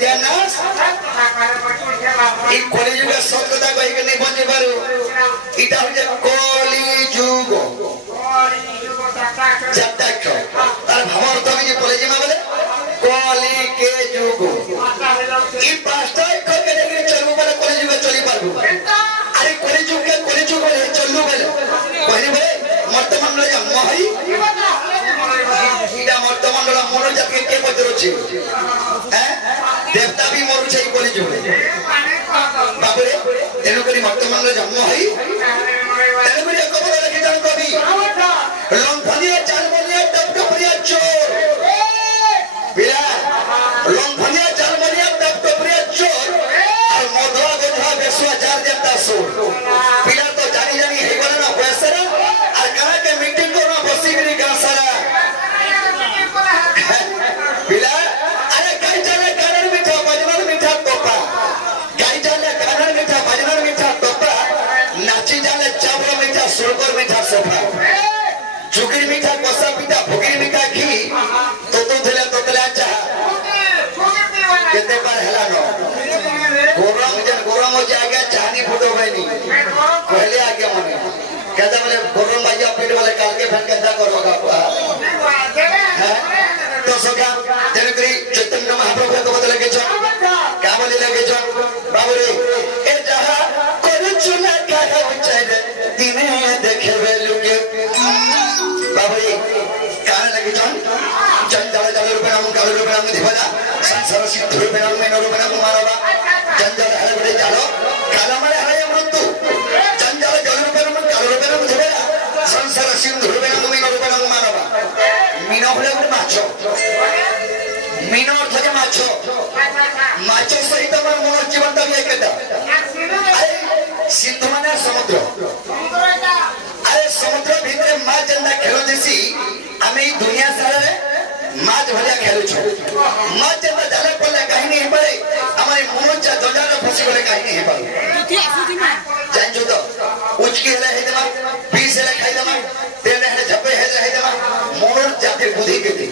सत्यानाश ई कलिजुग सत्यता कहि के नहीं बचे पारो इटा हो जे कलिजुग चटाक्ष तार भाव अर्थ कि कलिजुग बोले कलि के जुग ई पांचटा अक्षर के लेके चलबो बोले कलिजुग चली पारबो अरे कलिजुग के कलिजुग बोले चललु बोले कहली बोले वर्तमान रे महई इटा वर्तमान रे मन जात के पचरो छी हैं देवता भी मरु छै कलिजुग बाबरे तेनु करी वर्तमान रे जन्म हई तेनु करी कबो लिखि जान कवि लंफनिया चालमनिया टपटपिया चोर बिला लंफनिया चालमनिया टपटपिया चोर और मधुआ गोधुआ बेसुआ जार देता सोर बिला तो जानी जानी हे बोले ना पैसरा और कहा के मीटिंग को ना बसी गिरी का सारा बिला अरे कई चले कारण मीठा बजनर मीठा तोपा कई चले कारण मीठा बजनर मीठा तोपा नाची जाले चावल मीठा सुरकर मीठा सोफा जुगरी मीठा कोसा पीठा भुगरी मीठा घी तो थले तो तले चाह केते पर हला नो गोरम हो जाएगा चाहनी फुटो बनी पहले आगे मने कहता बोले गोरम भाई पेट वाले काल के फन कैसा करोगा तो सका जनकरी चैतन्य महाप्रभु को बदल के जो क्या बोले लगे जो बाबू रे ए जहा कोन चुना का है उचारे दिने देखे वेलु के बाबू रे कान लगे जो चंदल जल रूप नाम काल रूप नाम दिवला संसार सिद्ध रूप नाम में रूप नाम मारवा चंदल हरे बड़े जालो काला मारे हरे मृत्यु चंदल जल रूप नाम काल रूप नाम दिवला संसार सिद्ध रूप नाम में रूप नाम मारवा मीनो भले बड़े माछो मीनो अर्थ के माछो माछो सहित मन मन जीवन दा भी एकटा अरे सिंधु माने समुद्र अरे समुद्र भीतर माछ जंदा खेलो देसी हमें ई दुनिया सारे माछ भलिया खेलु छो माछ जंदा जाले पले कहीं नहीं पड़े हमारे मन चा जंजाल फसी गले कहीं नहीं पड़े जान जो तो उचकी हले है दमा बीस हले खाई दमा तेरे हले झपे है दमा मोर जाते बुद्धि के दे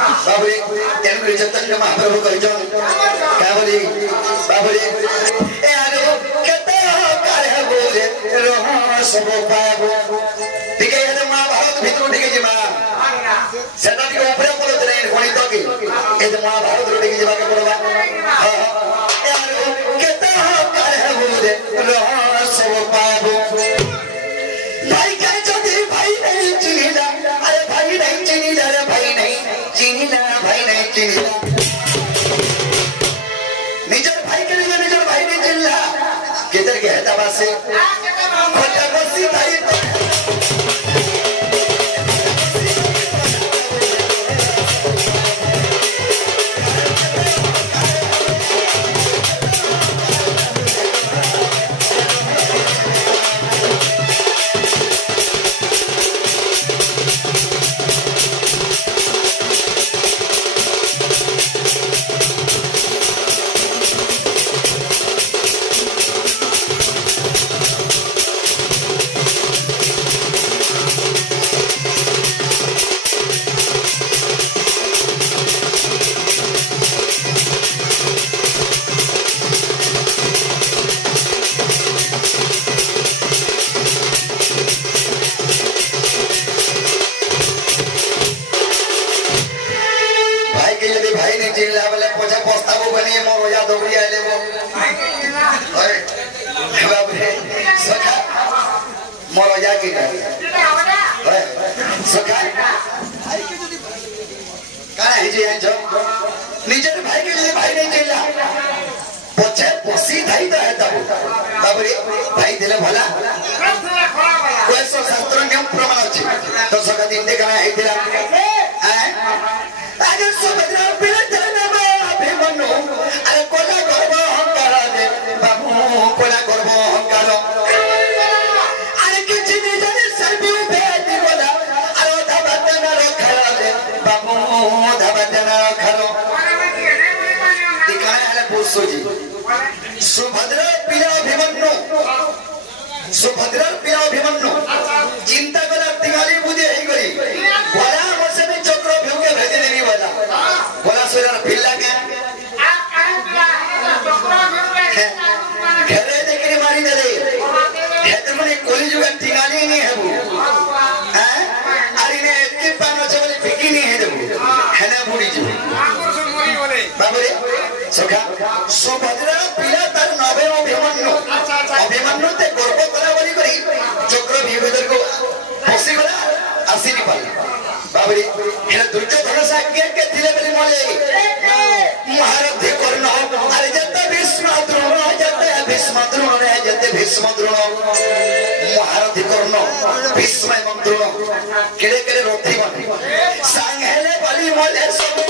बाबू तेनु चैतन्य महाप्रभु कहि जो क्या बोली बाबू ए आलो कते कर है बोले रोहा सब पाबो ठीक है ये महाभारत भीतर ठीक है जी मां सेटा के ऊपर बोलो दे कोनी तो की ये महाभारत ठीक है जी बाके बोलबा हां ए आलो कते कर है बोले रोहा सब पाबो भाई का जदी भाई नहीं चिनीला अरे भाई नहीं चिनीला अरे भाई नहीं चिनीला भाई नहीं चिनीला निजर भाई के लिए निजर भाई नहीं चिल्ला किधर के है तबा से खोटा बसी भाई सुभद्रा पिया अभिमन्यु चिंता करा तिगाली बुझे ही गई बोला मुझसे भी चक्र भेज के भेज देनी बोला बोला सुरर भिल्ला के सखा सुभद्रा पिला तार नवे अभिमन्यु अभिमन्यु ते गर्व करा बोली करी चक्र विभेदर को फसी गला आसी नि पाल बाबरी हे दुर्योधन से आगे के थिले बोली मले महारथी कर्ण अरे जते भीष्म द्रोण रे जते भीष्म द्रोण महारथी कर्ण भीष्म एवं द्रोण केड़े केड़े रथी मन सांगेले बोली मले सब